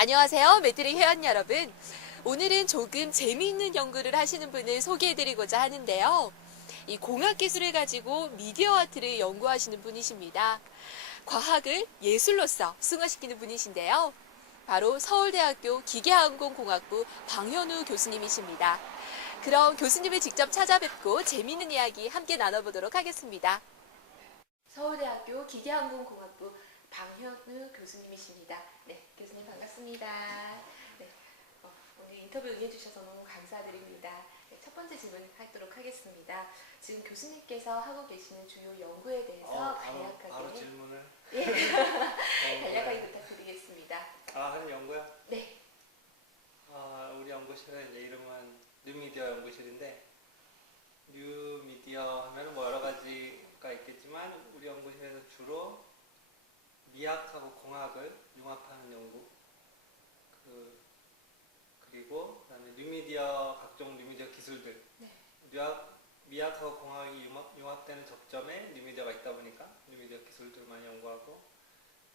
안녕하세요, 매트릭 회원 여러분. 오늘은 조금 재미있는 연구를 하시는 분을 소개해드리고자 하는데요. 이 공학기술을 가지고 미디어 아트를 연구하시는 분이십니다. 과학을 예술로서 승화시키는 분이신데요. 바로 서울대학교 기계항공공학부 방현우 교수님이십니다. 그럼 교수님을 직접 찾아뵙고 재미있는 이야기 함께 나눠보도록 하겠습니다. 서울대학교 기계항공공학부 방현우 교수님이십니다. 네, 교수님 반갑습니다. 네, 오늘 인터뷰 응해주셔서 너무 감사드립니다. 네, 첫 번째 질문 하도록 하겠습니다. 지금 교수님께서 하고 계시는 주요 연구에 대해서 간략하게 바로 질문을 예, 간략하게 부탁드리겠습니다. 하는 연구요? 네. 우리 연구실은 이제 이름은 뉴미디어 연구실인데, 뉴미디어 하면 뭐 여러 가지가 있겠지만 우리 연구실에서 주로 미학하고 공학을 융합하는 연구, 그리고 그다음에 뉴미디어, 각종 뉴미디어 기술들, 네. 미학하고 공학이 융합되는 접점에 뉴미디어가 있다 보니까 뉴미디어 기술들을 많이 연구하고,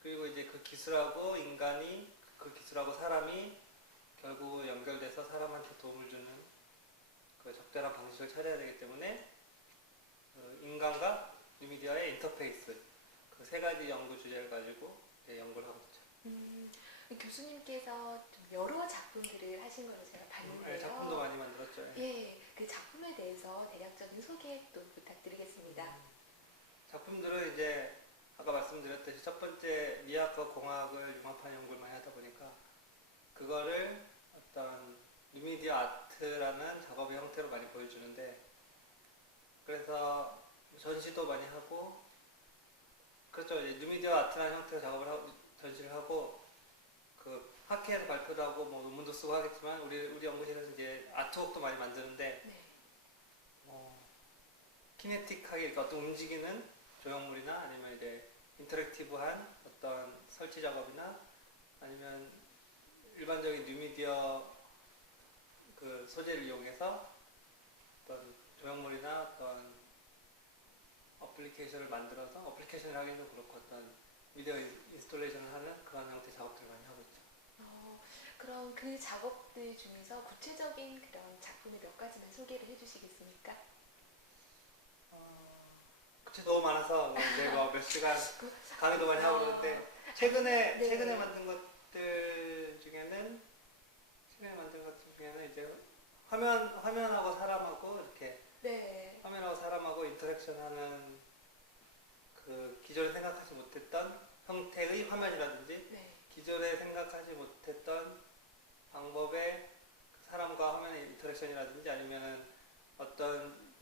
그리고 이제 그 기술하고 인간이, 그 기술하고 사람이 결국 연결돼서 사람한테 도움을 주는 그 적절한 방식을 찾아야 되기 때문에 인간과 뉴미디어의 인터페이스, 그 세 가지 연구 주제를 가지고 연구를 하고 있죠. 교수님께서 좀 여러 작품들을 하신 걸로 제가 봤는데요. 작품도 많이 만들었죠. 예, 그 작품에 대해서 대략적인 소개 또 부탁드리겠습니다. 작품들은 이제 아까 말씀드렸듯이 첫 번째 미학과 공학을 융합한 연구를 많이 하다 보니까 그거를 어떤 뉴미디어 아트라는 작업의 형태로 많이 보여주는데, 그래서 전시도 많이 하고, 그렇죠. 이제 뉴미디어 아트라는 형태로 작업을 하고 전시를 하고, 그 학회에서 발표도 하고 뭐 논문도 쓰고 하겠지만 우리 연구실에서 이제 아트웍도 많이 만드는데, 네. 키네틱하게 이렇게 어떤 움직이는 조형물이나 아니면 이제 인터랙티브한 어떤 설치 작업이나 아니면 일반적인 뉴미디어 그 소재를 이용해서 어떤 조형물이나 어떤 어플리케이션을 만들어서, 어플리케이션을 하기도 그렇고 어떤 미디어 인스톨레이션을 하는 그런 형태의 작업들을 많이 하고 있죠. 그럼 그 작업들 중에서 구체적인 그런 작품을 몇 가지만 소개를 해주시겠습니까? 그치, 너무 많아서 이제 몇 시간 강의도 많이 하고 그러는데, 최근에 만든 것들 중에는 이제 화면하고 사람하고 이렇게 화면하고 사람하고 인터랙션하는 그 기존에 생각하지 못했던 형태의 화면이라든지 기존에 생각하지 못했던 방법의 사람과 화면의 인터랙션이라든지 아니면은 어떤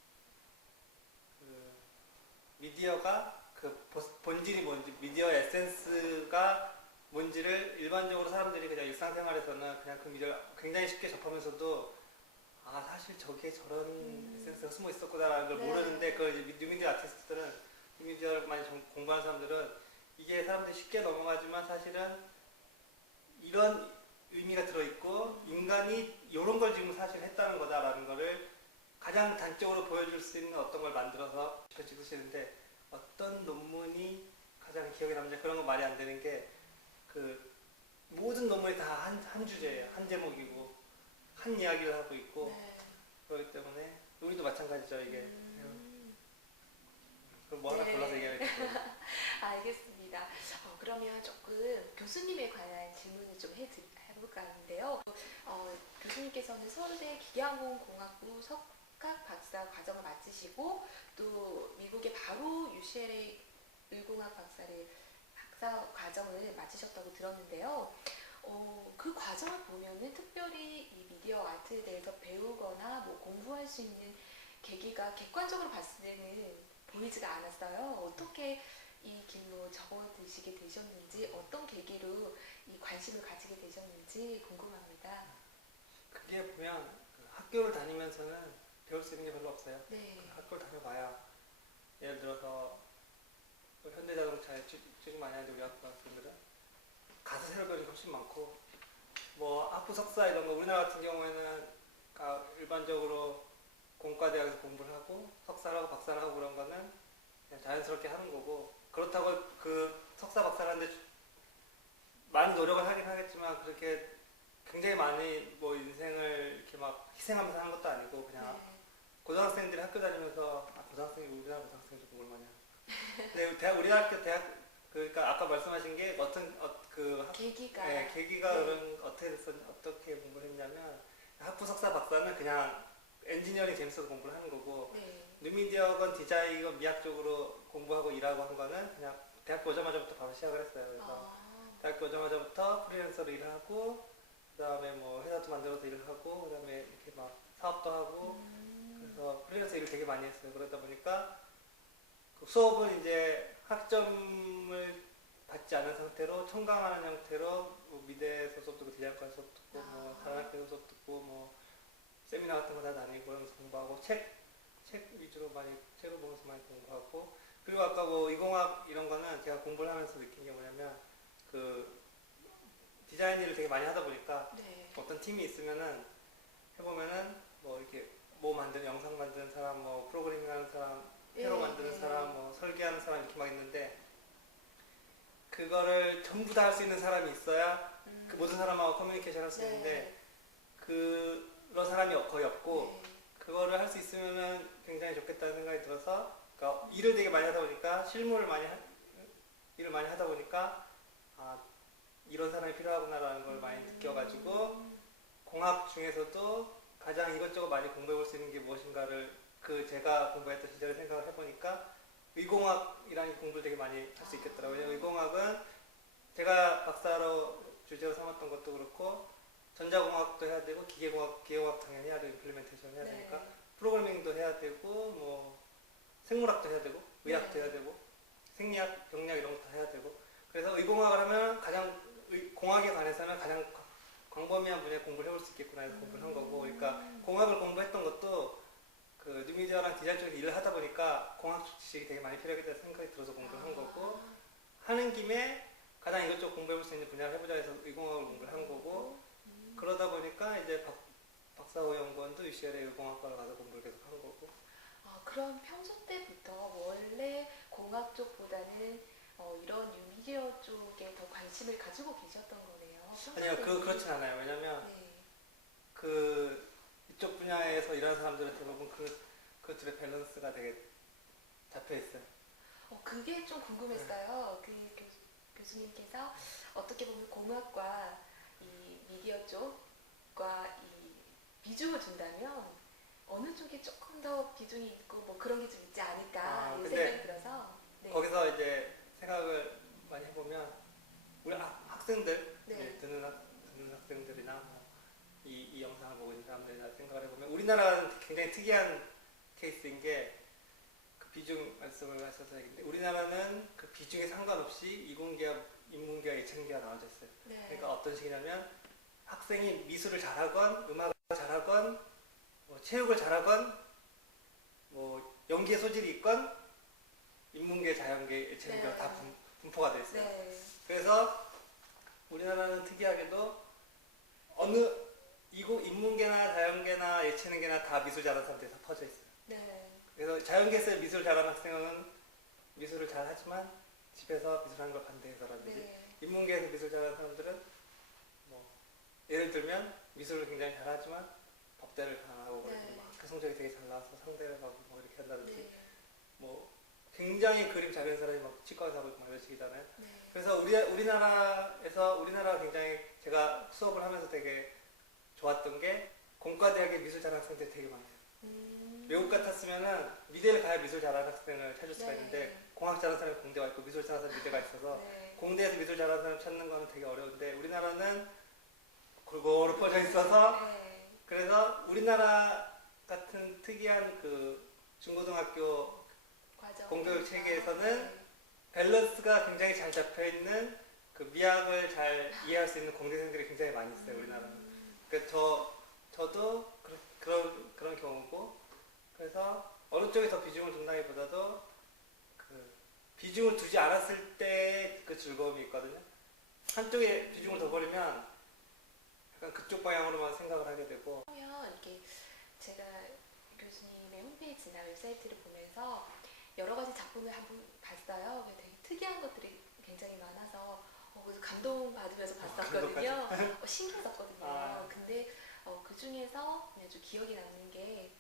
미디어가 그 본질이 뭔지, 미디어 에센스가 뭔지를 일반적으로 사람들이 그냥 일상생활에서는 그냥 그 미디어를 굉장히 쉽게 접하면서도 사실 저기에 저런 에센스가 숨어 있었구나라는 걸 모르는데, 그 뉴미디어 아티스트들은, 뉴미디어를 많이 공부하는 사람들은 이게 사람들이 쉽게 넘어가지만 사실은 이런 의미가 들어있고 인간이 이런 걸 지금 사실 했다는 거다라는 거를 가장 단적으로 보여줄 수 있는 어떤 걸 만들어서 찍으시는데, 어떤 논문이 가장 기억에 남는지 그런 거 말이 안 되는 게, 그 모든 논문이 다 한 주제예요. 한 제목이고 한 이야기를 하고 있고, 그렇기 때문에 우리도 마찬가지죠. 이게 그럼 뭐 하나 골라서 얘기하겠습니다. 알겠습니다. 그러면 조금 교수님에 관한 질문을 좀 해볼까 하는데요. 교수님께서는 서울대 기계항공공학부 석학 박사 과정을 마치시고 또 미국의 바로 UCLA 의공학 박사 과정을 마치셨다고 들었는데요. 그 과정을 보면은 특별히 이 미디어 아트에 대해서 배우거나 뭐 공부할 수 있는 계기가 객관적으로 봤을 때는 보이지가 않았어요. 어떻게 이 길로 접어드시게 되셨는지, 어떤 계기로 이 관심을 가지게 되셨는지 궁금합니다. 그게 보면 학교를 다니면서는 배울 수 있는 게 별로 없어요. 학교를 다녀봐야, 예를 들어서 현대자동차에 지금 많이 하는데 우리 학교 학생들은 가서 새로 배우는 게 훨씬 많고, 뭐 학부 석사 이런 거, 우리나라 같은 경우에는 일반적으로 공과대학에서 공부를 하고 석사를 하고 박사를 하고 그런 거는 그냥 자연스럽게 하는 거고, 그렇다고 그 석사 박사를 하는데 많은 노력을 하긴 하겠지만 그렇게 굉장히 많이 뭐 인생을 이렇게 막 희생하면서 하는 것도 아니고 그냥 네. 고등학생들이 학교 다니면서 고등학생이 우리나라 고등학생이 좀 뭘 많이 하나. 근데 우리 학교 대학 그러니까 아까 말씀하신 게 어떤 계기가. 계기가 네. 그런 어떻게 공부를 했냐면 학부 석사 박사는 그냥 엔지니어링 재밌어서 공부를 하는 거고 네. 뉴미디어건 디자인이건 미학 쪽으로 공부하고 일하고 한 거는 그냥 대학교 오자마자부터 바로 시작을 했어요. 그래서 아, 대학교 오자마자부터 프리랜서로 일하고 그다음에 뭐 회사도 만들어서 일을 하고 그다음에 이렇게 막 사업도 하고 그래서 프리랜서 일을 되게 많이 했어요. 그러다 보니까 그 수업은 이제 학점을 받지 않은 상태로 청강하는 형태로 뭐 미대에서 수업 듣고 디자인과 수업 듣고 뭐 다른 학교에서 수업 듣고 뭐 세미나 같은 거 다 다니고 그러면서 공부하고 책 위주로 많이 책을 보면서 많이 공부하고 그리고 아까 뭐 이공학 이런 거는 제가 공부를 하면서 느낀 게 뭐냐면 그 디자인 일을 되게 많이 하다 보니까 네. 어떤 팀이 있으면은 해보면은 뭐 이렇게 뭐 만드는 영상 만드는 사람 뭐 프로그래밍 하는 사람 회로 네, 만드는 네. 사람 뭐 설계하는 사람 이렇게 막 있는데 그거를 전부 다 할 수 있는 사람이 있어야 그 모든 사람하고 커뮤니케이션 할 수 있는데 그런 사람이 거의 없고 네. 그거를 할 수 있으면은 굉장히 좋겠다는 생각이 들어서 그러니까 일을 되게 많이 하다 보니까 일을 많이 하다 보니까 아 이런 사람이 필요하구나라는 걸 많이 느껴가지고 공학 중에서도 가장 이것저것 많이 공부해 볼 수 있는 게 무엇인가를 그 제가 공부했던 시절에 생각을 해보니까 의공학이라는 공부를 되게 많이 할 수 있겠더라고요. 왜냐면 의공학은 제가 박사로 주제로 삼았던 것도 그렇고 전자공학도 해야 되고 기계공학 당연히 해야 되고 임플리멘테이션 해야 되니까 네. 프로그래밍도 해야 되고 뭐 생물학도 해야 되고 의학도 네. 해야 되고 생리학, 병리학 이런 것도 해야 되고 그래서 의공학을 하면 가장 공학에 관해서는 가장 광범위한 분야의 공부를 해볼 수 있겠구나 해서 공부를 한 거고 그러니까 공학을 공부했던 것도 그 뉴미디어랑 디자인 쪽에서 일을 하다 보니까 공학 지식이 되게 많이 필요하겠다는 생각이 들어서 공부를 한 거고 하는 김에 가장 이것저것 공부해볼 수 있는 분야를 해보자 해서 의공학을 공부를 한 거고 그러다 보니까 이제 박사호 연구원도 UCLA 의공학과를 가서 공부를 계속 한 거고 아, 그럼 평소 때부터 원래 공학 쪽보다는 이런 뉴미디어 쪽에 더 관심을 가지고 계셨던 거네요. 아니요 평소 그렇진 않아요 왜냐면 네. 그 이쪽 분야에서 일하는 사람들은 대부분 그 둘의 밸런스가 되게 잡혀 있어요. 그게 좀 궁금했어요. 그 교수님께서 어떻게 보면 공학과 이 미디어 쪽과 이 비중을 준다면 어느 쪽에 조금 더 비중이 있고 뭐 그런 게 좀 있지 않을까 이 근데 생각이 들어서 네. 거기서 이제 생각을 많이 해보면 우리 학생들 네. 이제 듣는 학생들이나 뭐 이 영상을 보고 있는 사람들이나 생각을 해보면 우리나라는 굉장히 특이한 케이스인 게 그 비중 말씀을 하셔서 얘기인데 우리나라는 그 비중에 상관없이 이공계와 인문계와 예체능계가 나눠져 있어요. 네. 그러니까 어떤 식이냐면 학생이 미술을 잘하건 음악을 잘하건 뭐 체육을 잘하건 뭐 연기에 소질이 있건 인문계, 자연계, 예체능계가 네. 다 분포가 되어 있어요. 네. 그래서 우리나라는 특이하게도 인문계나 자연계나 예체능계나 다 미술 잘하는 사람들이 다 퍼져 있어요. 네. 그래서 자연계에서 미술 잘하는 학생은 미술을 잘하지만 집에서 미술하는 걸 반대해서라든지 네. 인문계에서 미술 잘하는 사람들은 뭐 예를 들면 미술을 굉장히 잘하지만 법대를 강하고 그래서 네. 막 성적이 되게 잘 나와서 상대를 하고 뭐 이렇게 한다든지 네. 뭐 굉장히 그림 잘 그리는 사람이 막 치과에서 하고 막 이런 식이잖아요. 네. 그래서 우리나라가 굉장히 제가 수업을 하면서 되게 좋았던 게 공과대학의 미술 잘하는 학생들이 되게 많아요. 외국 같았으면은 미대를 가야 미술 잘하는 학생을 찾을 수가 네. 있는데 공학 잘하는 사람이 공대 와 있고 미술 잘하는 사람이 미대가 있어서 네. 공대에서 미술 잘하는 사람 찾는 거는 되게 어려운데 우리나라는 골고루 퍼져 있어서 네. 그래서 우리나라 같은 특이한 그 중고등학교 과정. 공교육 체계에서는 네. 밸런스가 굉장히 잘 잡혀 있는 그 미학을 잘 이해할 수 있는 공대생들이 굉장히 많이 있어요 우리나라는. 그러니까 저도 그런 경우고 그래서 어느 쪽에 더 비중을 둔다기보다도 그 비중을 두지 않았을 때 그 즐거움이 있거든요. 한쪽에 비중을 더 버리면 약간 그쪽 방향으로만 생각을 하게 되고 그러면 이게 제가 교수님의 홈페이지나 웹사이트를 보면서 여러 가지 작품을 한번 봤어요. 되게 특이한 것들이 굉장히 많아서 그래서 감동받으면서 봤었거든요. 신기했었거든요. 근데 그 중에서 아주 기억에 남는 게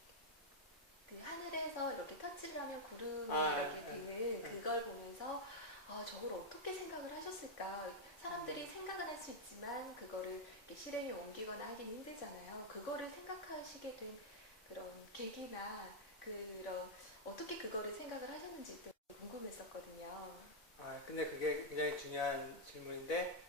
그 하늘에서 이렇게 터치를 하면 구름이 이렇게 되는 그걸 보면서 저걸 어떻게 생각을 하셨을까? 사람들이 생각은 할 수 있지만 그거를 이렇게 실행에 옮기거나 하기는 힘들잖아요. 그거를 생각하시게 된 그런 계기나 그런 어떻게 그거를 생각을 하셨는지 좀 궁금했었거든요. 근데 그게 굉장히 중요한 질문인데,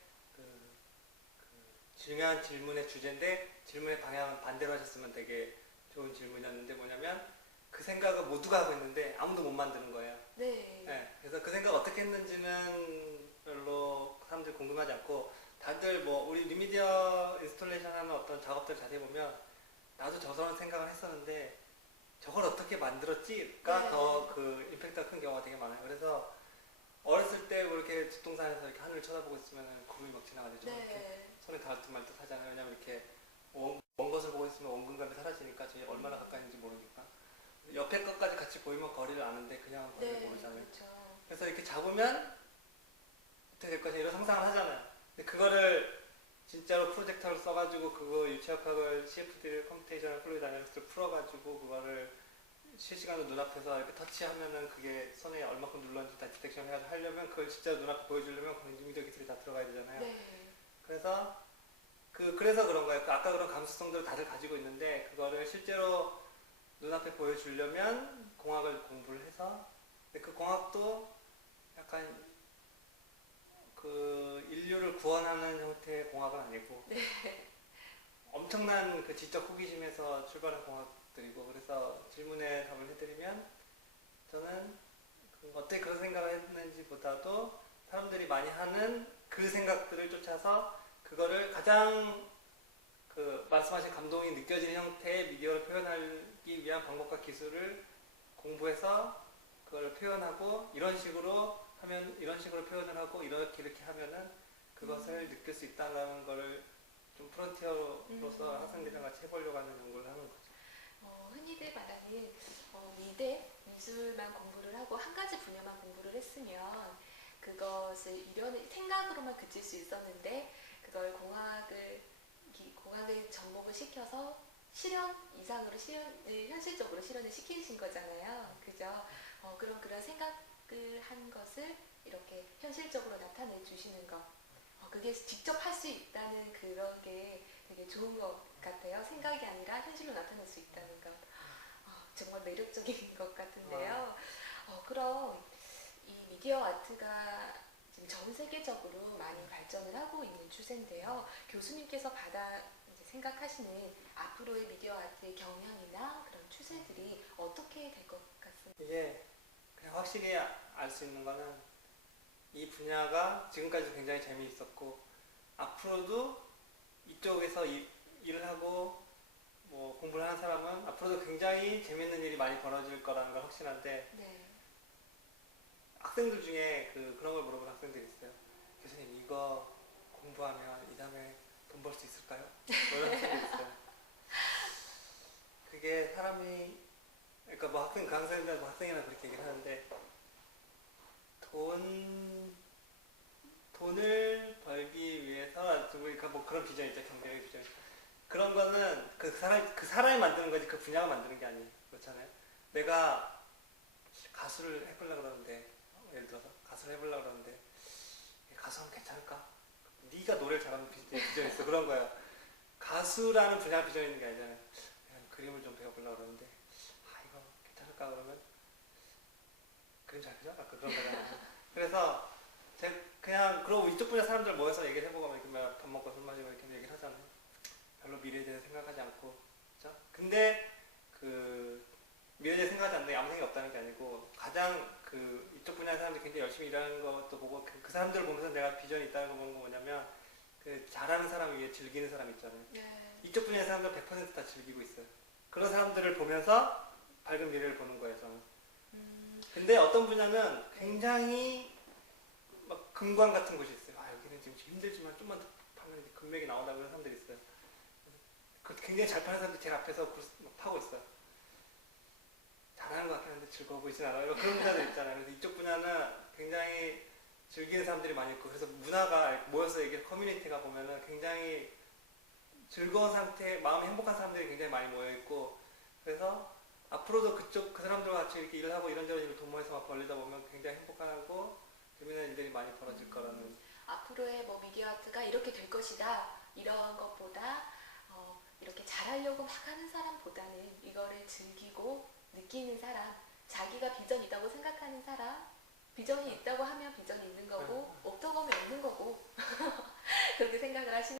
중요한 질문의 주제인데, 질문의 방향은 반대로 하셨으면 되게 좋은 질문이었는데, 뭐냐면, 그 생각을 모두가 하고 있는데, 아무도 못 만드는 거예요. 네. 네, 그래서 그 생각 어떻게 했는지는 별로 사람들이 궁금하지 않고, 다들 뭐, 우리 리미디어 인스톨레이션 하는 어떤 작업들 자세히 보면, 나도 저런 생각을 했었는데, 저걸 어떻게 만들었지가 네. 더 그 임팩트가 큰 경우가 되게 많아요. 그래서 어렸을 때 뭐 이렇게 뒷동산에서 이렇게 하늘을 쳐다보고 있으면 구름이 막 지나가죠. 이렇게 네. 손에 닿을 듯 말 듯 하잖아요. 왜냐면 이렇게 먼 것을 보고 있으면 온 공간이 사라지니까 저희 얼마나 가까이 있는지 모르니까. 옆에 것까지 같이 보이면 거리를 아는데 그냥 거리를 네. 모르잖아요. 그렇죠. 그래서 이렇게 잡으면 어떻게 될 것이냐 이런 상상을 하잖아요. 근데 그거를 진짜로 프로젝터를 써가지고 그거 유체역학을 CFD 컴퓨테이셔널 플루이드 다이내믹스를 풀어가지고 그거를 실시간으로 눈앞에서 이렇게 터치하면은 그게 손에 얼마큼 눌렀는지 다 디텍션 해가지고 하려면 그걸 진짜 눈앞에 보여주려면 그런 인위적 기술이 다 들어가야 되잖아요. 네. 그래서 그래서 그런 거예요. 아까 그런 감수성들을 다들 가지고 있는데 그거를 실제로 눈앞에 보여주려면 공학을 공부를 해서 근데 그 공학도 약간 그 인류를 구원하는 형태의 공학은 아니고 네. 엄청난 그 지적 호기심에서 출발한 공학들이고 그래서 질문에 답을 해드리면 저는 어떻게 그런 생각을 했는지 보다도 사람들이 많이 하는 그 생각들을 쫓아서 그거를 가장 그 말씀하신 감동이 느껴지는 형태의 미디어를 표현하기 위한 방법과 기술을 공부해서 그걸 표현하고 이런 식으로 하면 이런 식으로 표현을 하고 이렇게 하면은 그것을 느낄 수 있다는 거를 좀 프론티어로서 학생들이랑 같이 해보려고 하는 연구를 하는 거죠. 흔히들 말하는 미대 미술만 공부를 하고 한 가지 분야만 공부를 했으면 그것을 이런 생각으로만 그칠 수 있었는데 그걸 공학을 접목을 시켜서 실현 이상으로 실현을 현실적으로 실현을 시키신 거잖아요. 그죠? 그럼 그런 생각을 한 것을 이렇게 현실적으로 나타내 주시는 것. 그게 직접 할 수 있다는 그런 게 되게 좋은 것 같아요. 생각이 아니라 현실로 나타낼 수 있다는 것. 정말 매력적인 것 같은데요. 그럼 이 미디어 아트가 지금 전 세계적으로 많이 발전을 하고 있는 추세인데요. 교수님께서 이제 생각하시는 앞으로의 미디어 아트의 경향이나 그런 추세들이 어떻게 될 것 같습니까? 이게 그냥 확실히 알 수 있는 거는 이 분야가 지금까지 굉장히 재미있었고 앞으로도 이쪽에서 일을 하고 뭐 공부를 하는 사람은 앞으로도 굉장히 재밌는 일이 많이 벌어질 거라는 걸 확신한데 네. 학생들 중에 그런 걸 물어보는 학생들이 있어요. 교수님 이거 공부하면 이 다음에 돈 벌 수 있을까요? 뭐 이런 학생들이 있어요. 그게 사람이 그러니까 뭐 그 학생이나 뭐 학생이나 그렇게 얘기를 하는데 돈을 벌기 위해서 그러니까 뭐 그런 비전 있죠. 경제의 비전. 그런 거는 그 사람이 만드는 거지 그 분야가 만드는 게 아니에요. 그렇잖아요. 내가 가수를 해보려고 그러는데 예를 들어서 가수를 해보려고 그러는데 가수하면 괜찮을까? 네가 노래를 잘하는 비전이 있어. 그런 거야. 가수라는 분야 비전이 있는 게 아니잖아요. 그냥 그림을 좀 배워보려고 그러는데 이거 괜찮을까? 그러면 그림 잘 그려? 아까 그런 거잖아요. 그래서 그냥 그러고 이쪽 분야 사람들 모여서 얘기를 해보고 이렇게 밥 먹고 술 마시고 이렇게 얘기를 하잖아요. 별로 미래에 대해서 생각하지 않고, 그렇죠? 근데 미래에 대해서 생각하지 않는 게 아무 생각이 없다는 게 아니고 가장 이쪽 분야 사람들이 굉장히 열심히 일하는 것도 보고 그 사람들을 보면서 내가 비전이 있다는 거 보는 거 뭐냐면 잘하는 사람 위에 즐기는 사람 있잖아요. 네. 이쪽 분야의 사람들 100%다 즐기고 있어요. 그런 사람들을 보면서 밝은 미래를 보는 거예요, 저는. 근데 어떤 분야는 굉장히 막 금관 같은 곳이 있어요. 여기는 지금 힘들지만 좀만 더 파면 이제 금맥이 나온다고 그런 사람들이 있어요. 굉장히 잘 파는 사람들이 제 앞에서 막 파고 있어요. 잘하는 것 같긴 한데 즐거워 보이진 않아요. 그런 분야들 있잖아요. 그래서 이쪽 분야는 굉장히 즐기는 사람들이 많이 있고 그래서 문화가 모여서 이게 커뮤니티가 보면은 굉장히 즐거운 상태, 마음이 행복한 사람들이 굉장히 많이 모여 있고 그래서 앞으로도 그 사람들과 같이 이렇게 일을 하고 이런저런 일을 동호회에서 막 벌리다 보면 굉장히 행복하고 재미있는 일들이 많이 벌어질 거라는. 앞으로의 뭐 미디어 아트가 이렇게 될 것이다 이런 것보다 이렇게 잘하려고 막 하는 사람보다는 이거를 즐기고 느끼는 사람, 자기가 비전이 있다고 생각하는 사람, 비전이 있다고 하면 비전이 있는 거고 없다고 하면 없는 거고 그렇게 생각을 하시는